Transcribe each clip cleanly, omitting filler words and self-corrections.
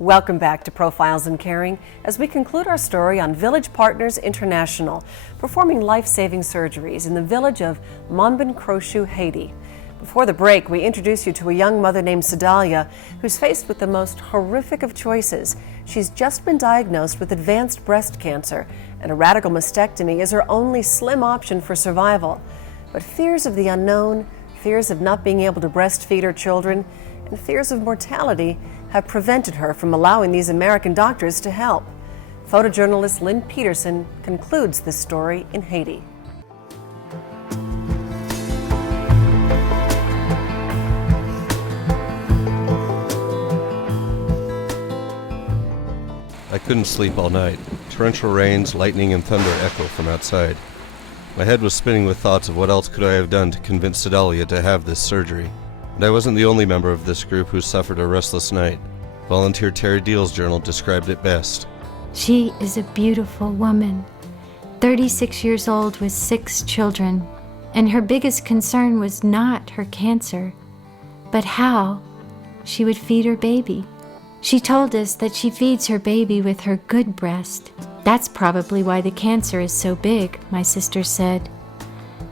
Welcome back to Profiles in Caring as we conclude our story on Village Partners International, performing life-saving surgeries in the village of Montbin-Crochu, Haiti. Before the break, we introduce you to a young mother named Sedalia who's faced with the most horrific of choices. She's just been diagnosed with advanced breast cancer, and a radical mastectomy is her only slim option for survival. But fears of the unknown, fears of not being able to breastfeed her children, and fears of mortality have prevented her from allowing these American doctors to help. Photojournalist Lynn Peterson concludes this story in Haiti. I couldn't sleep all night. Torrential rains, lightning, and thunder echo from outside. My head was spinning with thoughts of what else could I have done to convince Sedalia to have this surgery. And I wasn't the only member of this group who suffered a restless night. Volunteer Terry Deal's journal described it best. She is a beautiful woman, 36 years old with 6 children, and her biggest concern was not her cancer, but how she would feed her baby. She told us that she feeds her baby with her good breast. That's probably why the cancer is so big, my sister said.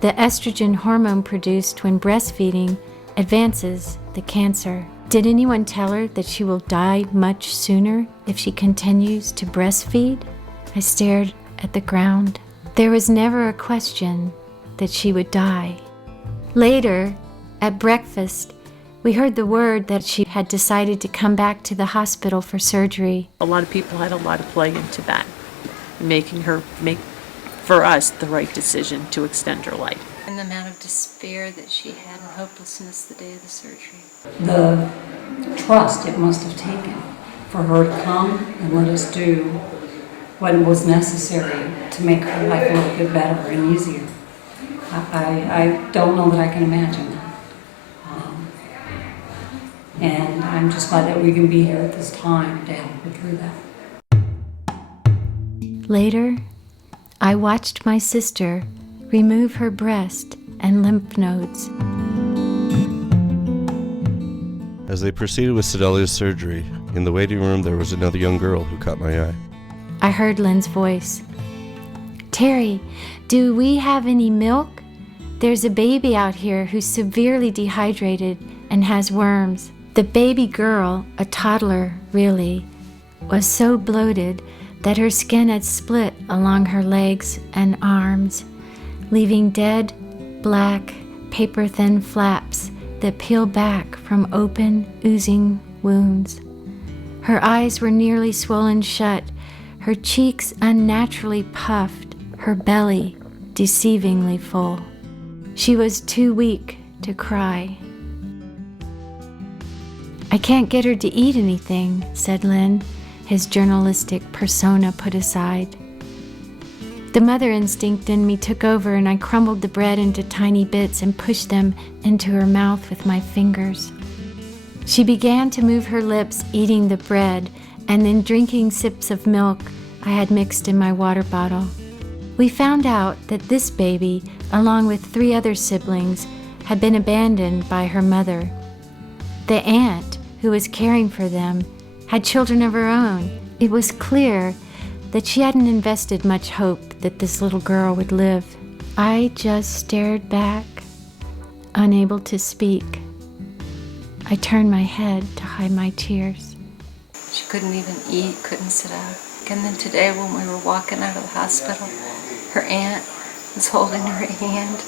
The estrogen hormone produced when breastfeeding advances the cancer. Did anyone tell her that she will die much sooner if she continues to breastfeed? I stared at the ground. There was never a question that she would die. Later, at breakfast, we heard the word that she had decided to come back to the hospital for surgery. A lot of people had a lot of play into that, making her make, for us, the right decision to extend her life. And the amount of despair that she had and hopelessness the day of the surgery. The trust it must have taken for her to come and let us do what was necessary to make her life a little bit better and easier. I don't know that I can imagine that. And I'm just glad that we can be here at this time to help her through that. Later, I watched my sister remove her breast and lymph nodes. As they proceeded with Sedalia's surgery, in the waiting room there was another young girl who caught my eye. I heard Lynn's voice. Terry, do we have any milk? There's a baby out here who's severely dehydrated and has worms. The baby girl, a toddler really, was so bloated that her skin had split along her legs and arms, leaving dead, black, paper-thin flaps that peel back from open, oozing wounds. Her eyes were nearly swollen shut, her cheeks unnaturally puffed, her belly deceivingly full. She was too weak to cry. I can't get her to eat anything, said Lynn, his journalistic persona put aside. The mother instinct in me took over, and I crumbled the bread into tiny bits and pushed them into her mouth with my fingers. She began to move her lips, eating the bread, and then drinking sips of milk I had mixed in my water bottle. We found out that this baby, along with 3 other siblings, had been abandoned by her mother. The aunt, who was caring for them, had children of her own. It was clear that she hadn't invested much hope that this little girl would live. I just stared back, unable to speak. I turned my head to hide my tears. She couldn't even eat, couldn't sit up. And then today when we were walking out of the hospital, her aunt was holding her hand,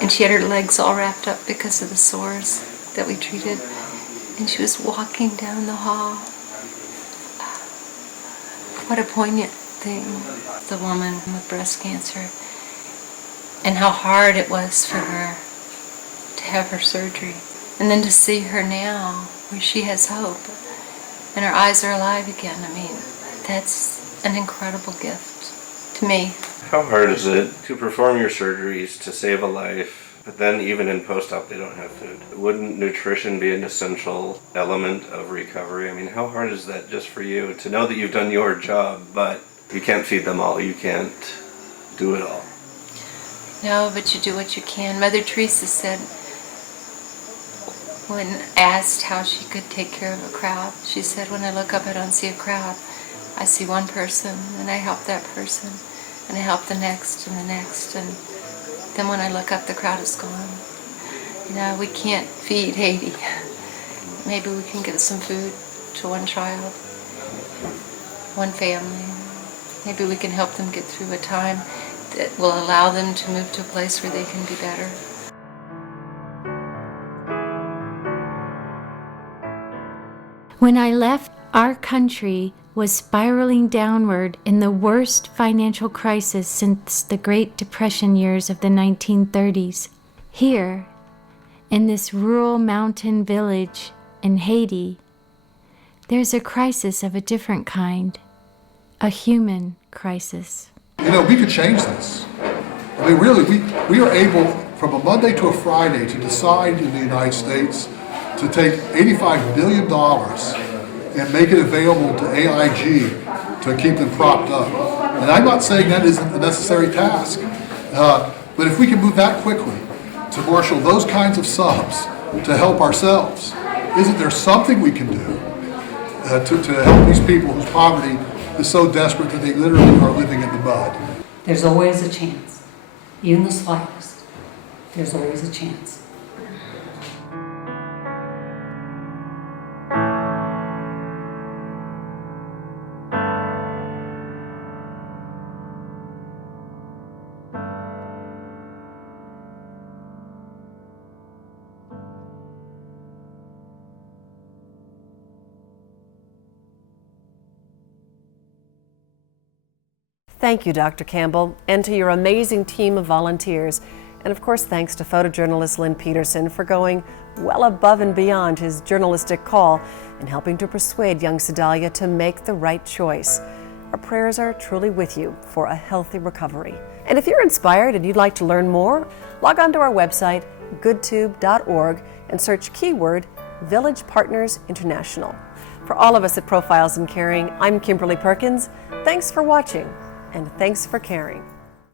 and she had her legs all wrapped up because of the sores that we treated, and she was walking down the hall. What a poignant thing, the woman with breast cancer, and how hard it was for her to have her surgery. And then to see her now, where she has hope, and her eyes are alive again. I mean, that's an incredible gift to me. How hard is it to perform your surgeries to save a life, but then even in post-op they don't have food? Wouldn't nutrition be an essential element of recovery? I mean, how hard is that just for you to know that you've done your job, but you can't feed them all, you can't do it all? No, but you do what you can. Mother Teresa said, when asked how she could take care of a crowd, she said, when I look up, I don't see a crowd. I see one person, and I help that person, and I help the next and the next, and then when I look up, the crowd is gone. You know, we can't feed Haiti. Maybe we can give some food to one child, one family. Maybe we can help them get through a time that will allow them to move to a place where they can be better. When I left, our country was spiraling downward in the worst financial crisis since the Great Depression years of the 1930s. Here, in this rural mountain village in Haiti, there's a crisis of a different kind, a human crisis. You know, we could change this. I mean, really, we are able, from a Monday to a Friday, to decide in the United States to take $85 billion and make it available to AIG to keep them propped up. And I'm not saying that isn't a necessary task, but if we can move that quickly to marshal those kinds of subs to help ourselves, isn't there something we can do to help these people whose poverty is so desperate that they literally are living in the mud? There's always a chance, even the slightest. There's always a chance. Thank you, Dr. Campbell, and to your amazing team of volunteers. And of course, thanks to photojournalist Lynn Peterson for going well above and beyond his journalistic call and helping to persuade young Sedalia to make the right choice. Our prayers are truly with you for a healthy recovery. And if you're inspired and you'd like to learn more, log on to our website, goodtube.org, and search keyword Village Partners International. For all of us at Profiles in Caring, I'm Kimberly Perkins. Thanks for watching. And thanks for caring.